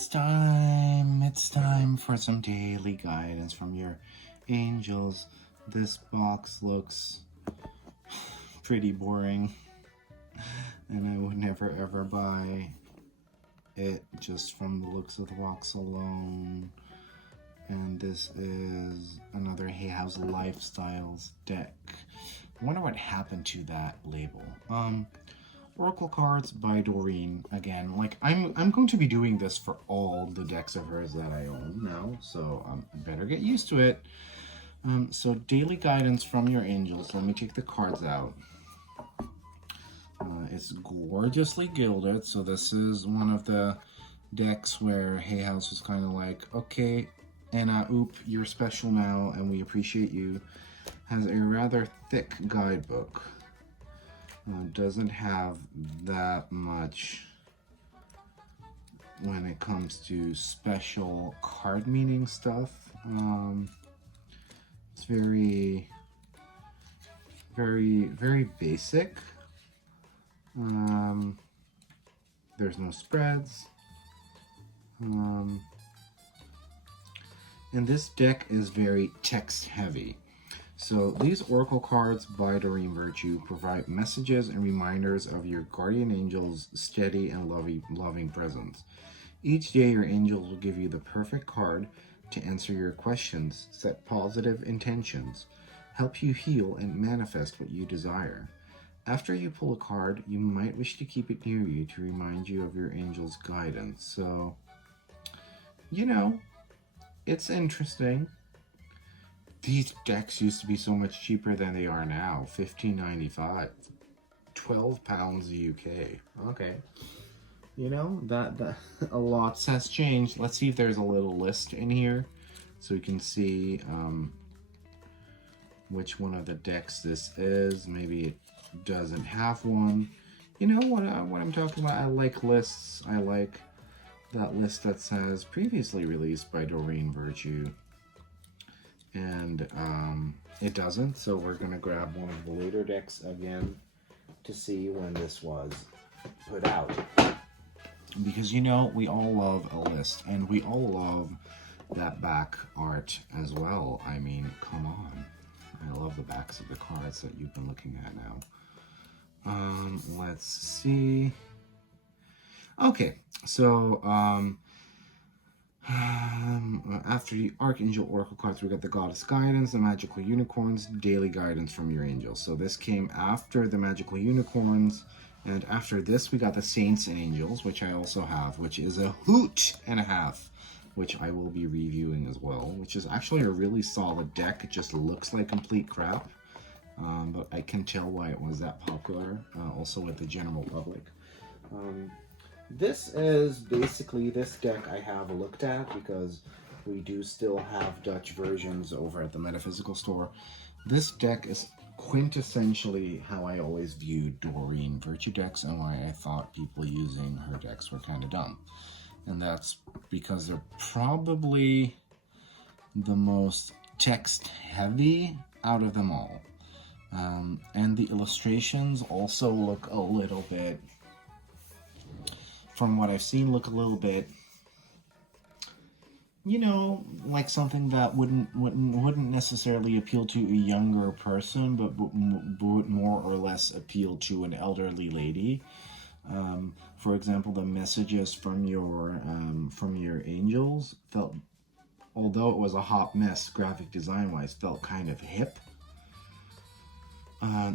It's time for some daily guidance from your angels. This box looks pretty boring, and I would never ever buy it just from the looks of the box alone. And this is another Hay House Lifestyles deck. I wonder what happened to that label. Oracle cards by Doreen. Again, like I'm going to be doing this for all the decks of hers that I own now, so I better get used to it. So daily guidance from your angels. Let me take the cards out. It's gorgeously gilded, so this is one of the decks where Hay House was kind of like, okay, Anna, oop, you're special now, and we appreciate you. Has a rather thick guidebook. Doesn't have that much when it comes to special card meaning stuff. It's very basic. There's no spreads. And this deck is very text heavy. So these Oracle cards by Doreen Virtue provide messages and reminders of your guardian angel's steady and loving presence. Each day your angels will give you the perfect card to answer your questions, set positive intentions, help you heal and manifest what you desire. After you pull a card, you might wish to keep it near you to remind you of your angel's guidance. So, you know, it's interesting. These decks used to be so much cheaper than they are now. $15.95. £12 UK. Okay. You know, that a lot has changed. Let's see if there's a little list in here so we can see which one of the decks this is. Maybe it doesn't have one. You know what I'm talking about? I like lists. I like that list that says previously released by Doreen Virtue. And it doesn't, so we're gonna grab one of the later decks again to see when this was put out, because you know we all love a list, and we all love that back art as well. I mean, come on, I love the backs of the cards that you've been looking at now. Let's see. Okay, so after the Archangel Oracle cards, we got the Goddess Guidance, the Magical Unicorns, Daily Guidance from your angels. So this came after the Magical Unicorns, and after this we got the Saints and Angels, which I also have, which is a hoot and a half, which I will be reviewing as well, which is actually a really solid deck. It just looks like complete crap, but I can tell why it was that popular, also with the general public. This is basically this deck I have looked at, because we do still have Dutch versions over at the Metaphysical store. This deck is quintessentially how I always viewed Doreen Virtue decks, and why I thought people using her decks were kind of dumb. And that's because they're probably the most text heavy out of them all. And the illustrations also look a little bit, from what I've seen, look a little bit, you know, like something that wouldn't necessarily appeal to a younger person, but would more or less appeal to an elderly lady. For example, the messages from your angels felt, although it was a hot mess graphic design wise, felt kind of hip.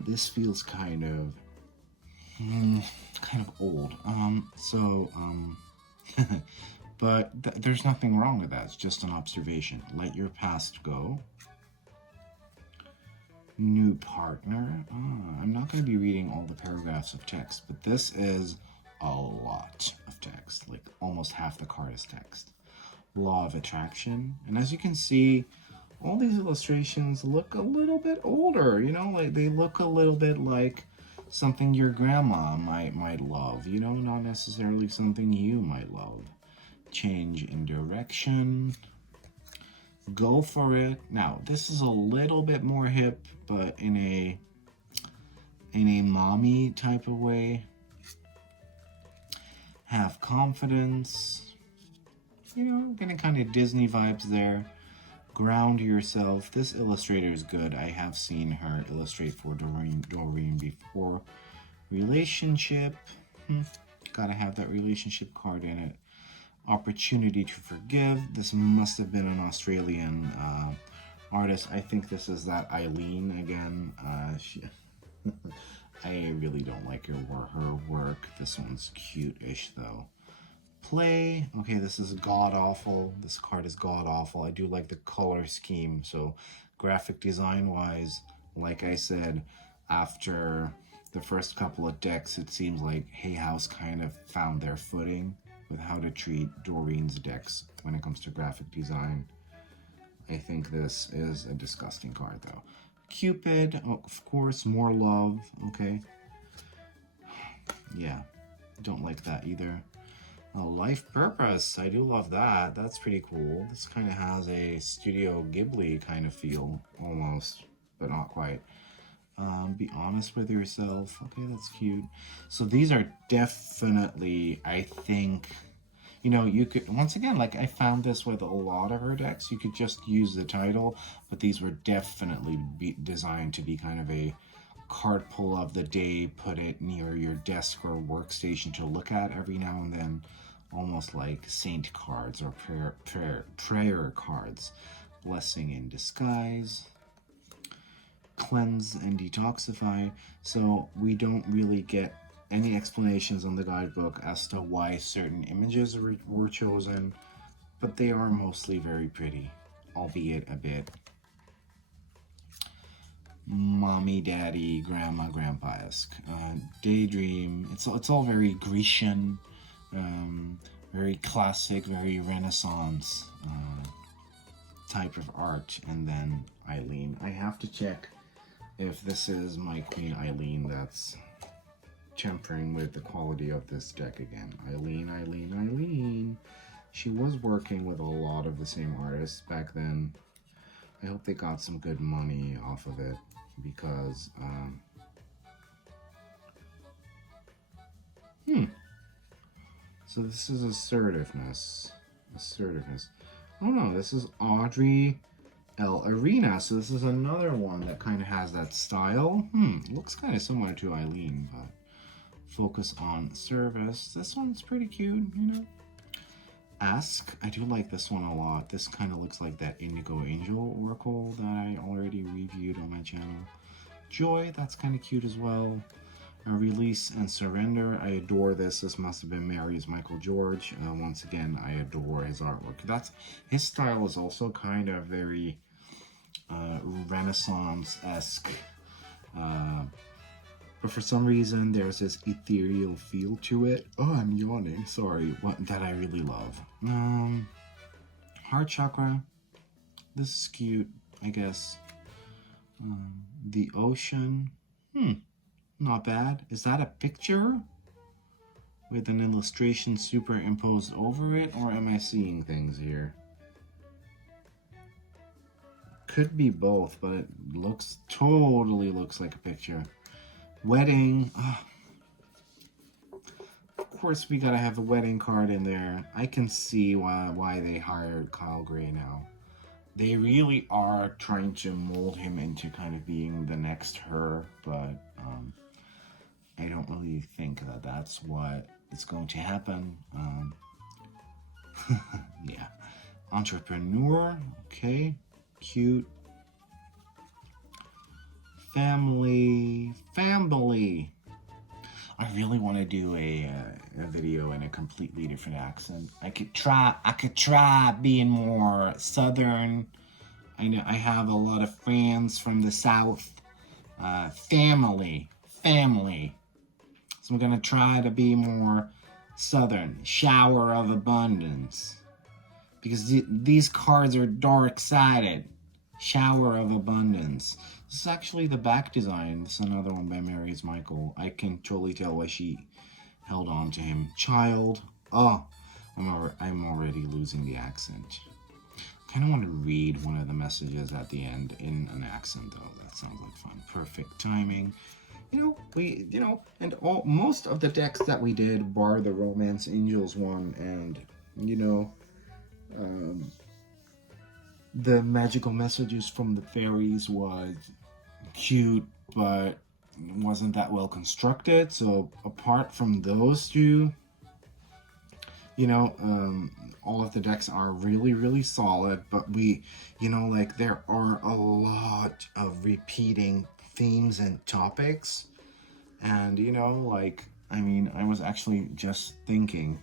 This feels kind of old. But there's nothing wrong with that. It's just an observation. Let your past go. New partner. I'm not going to be reading all the paragraphs of text, but this is a lot of text. Like almost half the card is text. Law of attraction. And as you can see, all these illustrations look a little bit older. You know, like they look a little bit like something your grandma might love, you know, not necessarily something you might love. Change in direction. Go for it. Now, this is a little bit more hip, but in a mommy type of way. Have confidence. you know, getting kind of Disney vibes there. Ground yourself. This illustrator is good. I have seen her illustrate for Doreen before. Relationship. Gotta have that relationship card in it. Opportunity to forgive. This must have been an Australian artist. I think this is that Eileen again. I really don't like her work. This one's cute-ish though. Play. Okay, this is god awful. This card is god awful. I do like the color scheme. So graphic design wise, like I said, after the first couple of decks, it seems like Hay House kind of found their footing with how to treat Doreen's decks when it comes to graphic design. I think this is a disgusting card though. Cupid, oh, of course, more love. Okay. Yeah, don't like that either. Oh, life purpose. I do love that. That's pretty cool. This kind of has a Studio Ghibli kind of feel, almost, but not quite. Be honest with yourself. Okay, that's cute. So these are definitely, I think, you know, you could, once again, like I found this with a lot of her decks, you could just use the title, but these were definitely designed to be kind of a card pull of the day, put it near your desk or workstation to look at every now and then, almost like saint cards or prayer cards. Blessing in disguise. Cleanse and detoxify. So we don't really get any explanations on the guidebook as to why certain images were chosen, but they are mostly very pretty, albeit a bit mommy, daddy, grandma, grandpa-esque. Daydream. It's all very Grecian, very classic, very Renaissance type of art. And then Eileen. I have to check if this is my Queen Eileen that's tempering with the quality of this deck again. Eileen. She was working with a lot of the same artists back then. I hope they got some good money off of it because so this is assertiveness. Oh no, this is Audrey L. Arena. So this is another one that kind of has that style. Looks kind of similar to Eileen, but focus on service. This one's pretty cute, you know. Ask. I do like this one a lot. This kind of looks like that Indigo Angel Oracle that I already reviewed on my channel. Joy, that's kind of cute as well. Release and Surrender. I adore this. This must have been Mary's Michael George. Once again, I adore his artwork. His style is also kind of very Renaissance-esque. But for some reason, there's this ethereal feel to it. Oh, I'm yawning. Sorry. That I really love. Heart Chakra. This is cute, I guess. The Ocean. Not bad. Is that a picture with an illustration superimposed over it? Or am I seeing things here? Could be both, but it totally looks like a picture. Wedding. Of course we gotta have a wedding card in there. I can see why they hired Kyle Gray now. They really are trying to mold him into kind of being the next her, but I don't really think that that's what is going to happen. Yeah. Entrepreneur. Okay. Cute. Family. I really want to do a video in a completely different accent. I could try being more southern. I know I have a lot of friends from the south. Family. So I'm gonna try to be more southern. Shower of abundance. Because these cards are dark-sided. Shower of abundance. This is actually the back design. This is another one by Mary's Michael. I can totally tell why she held on to him. Child. Oh, I'm already losing the accent. I kind of want to read one of the messages at the end in an accent, though. That sounds like fun. Perfect timing. And most of the decks that we did, bar the Romance Angels one, and, Um, the magical messages from the fairies was cute, but wasn't that well constructed. So apart from those two, you know, all of the decks are really, really solid, but like there are a lot of repeating themes and topics. And, like, I mean, I was actually just thinking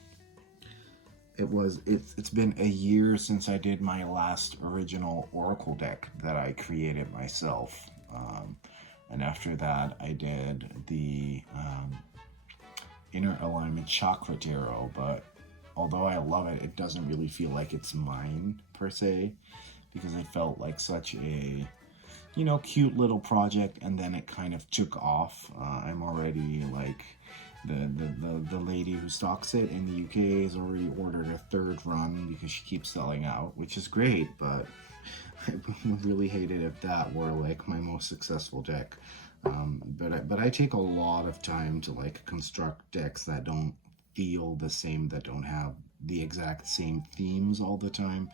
it's been a year since I did my last original Oracle deck that I created myself. And after that, I did the Inner Alignment Chakra Tarot, but although I love it, it doesn't really feel like it's mine per se, because it felt like such a cute little project, and then it kind of took off. I'm already like the lady who stocks it in the UK has already ordered a third run because she keeps selling out, which is great, but I would really hate it if that were like my most successful deck. But I take a lot of time to like construct decks that don't feel the same, that don't have the exact same themes all the time.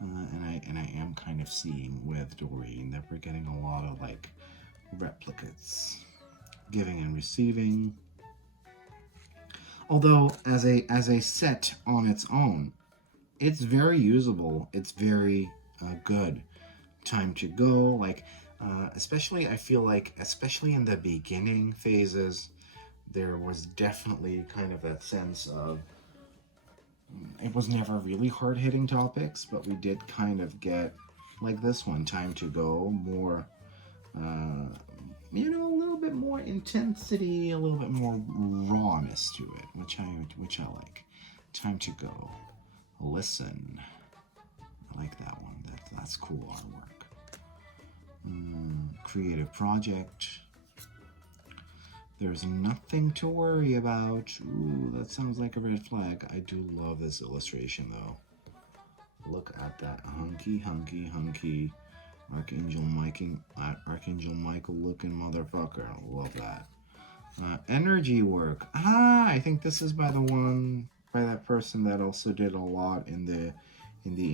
And I am kind of seeing with Doreen that we're getting a lot of like replicates, giving and receiving. Although as a set on its own, it's very usable. It's very good. Time to go, like especially I feel like, especially in the beginning phases, there was definitely kind of that sense of it was never really hard-hitting topics, but we did kind of get, like this one, Time to Go, more, a little bit more intensity, a little bit more rawness to it, which I like. Time to Go, Listen. I like that one. That's cool artwork. Creative Project. There's Nothing to Worry About. Ooh, that sounds like a red flag. I do love this illustration, though. Look at that hunky Archangel Michael looking motherfucker. I love that. Energy work. I think this is by that person that also did a lot in the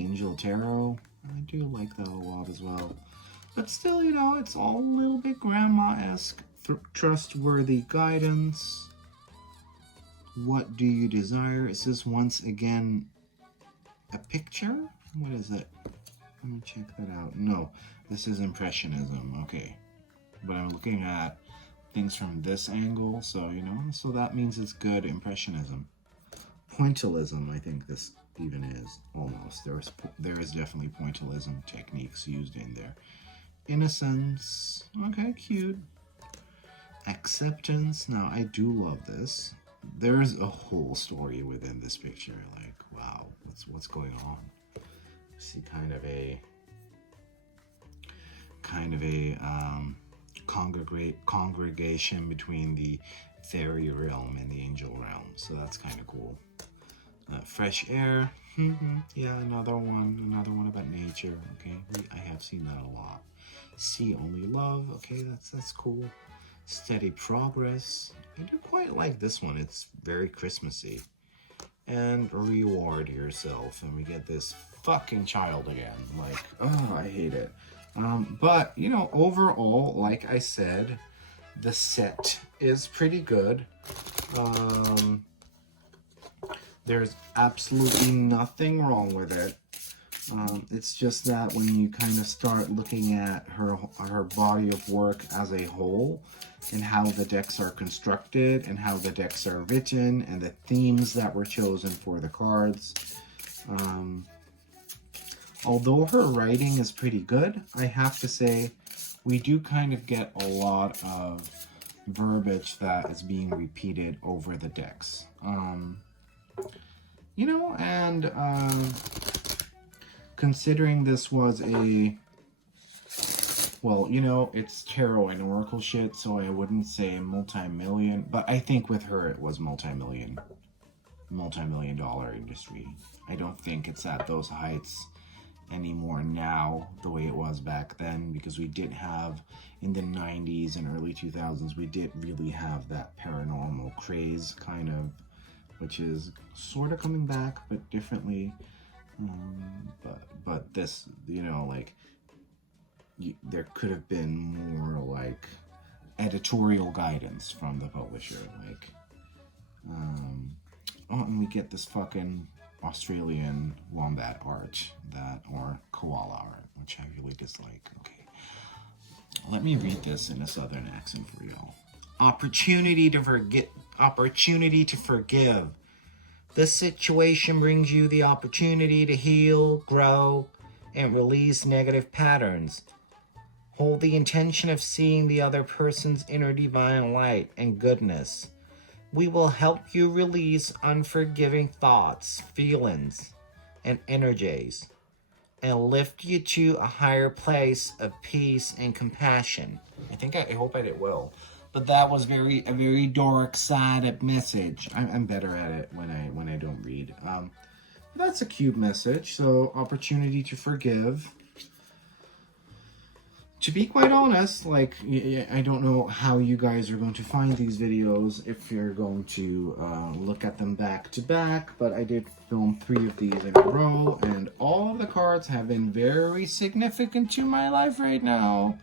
Angel Tarot. I do like that a lot as well. But still, it's all a little bit grandma-esque. Trustworthy guidance. What do you desire? Is this once again a picture? What is it? Let me check that out. No, this is Impressionism. Okay. But I'm looking at things from this angle, so, so that means it's good Impressionism. Pointillism, I think this even is, almost. There is definitely pointillism techniques used in there. Innocence. Okay, cute. Acceptance. Now, I do love this. There's a whole story within this picture. Like, wow, what's going on? See kind of a congregation between the fairy realm and the angel realm. So that's kind of cool. Fresh air. Yeah, another one about nature. Okay, I have seen that a lot. See only love. Okay, that's cool. Steady progress. I do quite like this one. It's very Christmassy. And reward yourself. And we get this fucking child again. Like, oh, I hate it. But, overall, like I said, the set is pretty good. There's absolutely nothing wrong with it. It's just that when you kind of start looking at her body of work as a whole, and how the decks are constructed, and how the decks are written, and the themes that were chosen for the cards, although her writing is pretty good, I have to say we do kind of get a lot of verbiage that is being repeated over the decks. Considering this was it's tarot and oracle shit, so I wouldn't say multi-million, but I think with her it was multi-million dollar industry. I don't think it's at those heights anymore now the way it was back then, because we did have, in the 90s and early 2000s, we did really have that paranormal craze kind of, which is sort of coming back but differently. But this, you know, like, there could have been more like editorial guidance from the publisher, like, oh, and we get this fucking Australian wombat art, or koala art, which I really dislike. Okay, let me read this in a southern accent for y'all. Opportunity to forget, opportunity to forgive. This situation brings you the opportunity to heal, grow, and release negative patterns. Hold the intention of seeing the other person's inner divine light and goodness. We will help you release unforgiving thoughts, feelings, and energies, and lift you to a higher place of peace and compassion. I hope I did well. But that was a very dark side message. I'm better at it when I don't read. That's a cute message. So, opportunity to forgive. To be quite honest, like, I don't know how you guys are going to find these videos, if you're going to look at them back to back, but I did film 3 of these in a row, and all of the cards have been very significant to my life right now.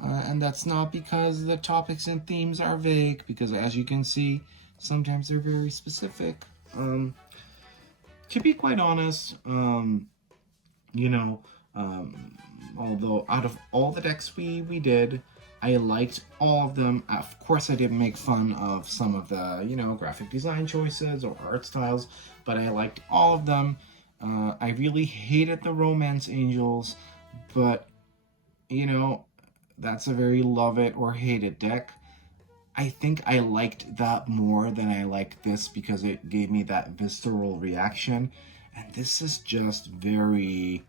And that's not because the topics and themes are vague, because as you can see, sometimes they're very specific. To be quite honest, you know, although out of all the decks we did, I liked all of them. Of course, I didn't make fun of some of the, you know, graphic design choices or art styles, but I liked all of them. I really hated the Romance Angels, but, you know, that's a very love it or hate it deck. I think I liked that more than I liked this because it gave me that visceral reaction. And this is just very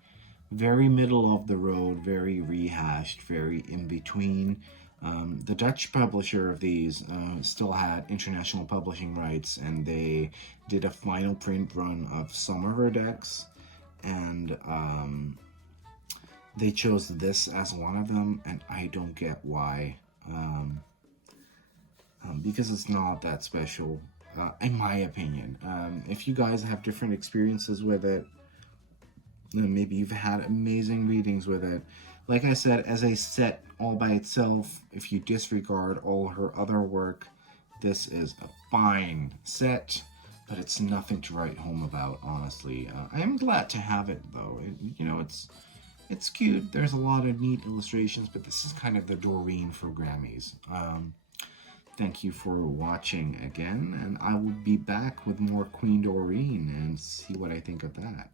middle of the road, very rehashed, very in between. The Dutch publisher of these still had international publishing rights, and they did a final print run of some of her decks, and they chose this as one of them, and I don't get why. Because it's not that special, in my opinion. If you guys have different experiences with it, maybe you've had amazing readings with it. Like I said, as a set all by itself, if you disregard all her other work, this is a fine set, but it's nothing to write home about, honestly. I am glad to have it, though. You know, it's cute. There's a lot of neat illustrations, but this is kind of the Doreen for Grammys. Thank you for watching again, and I will be back with more Queen Doreen and see what I think of that.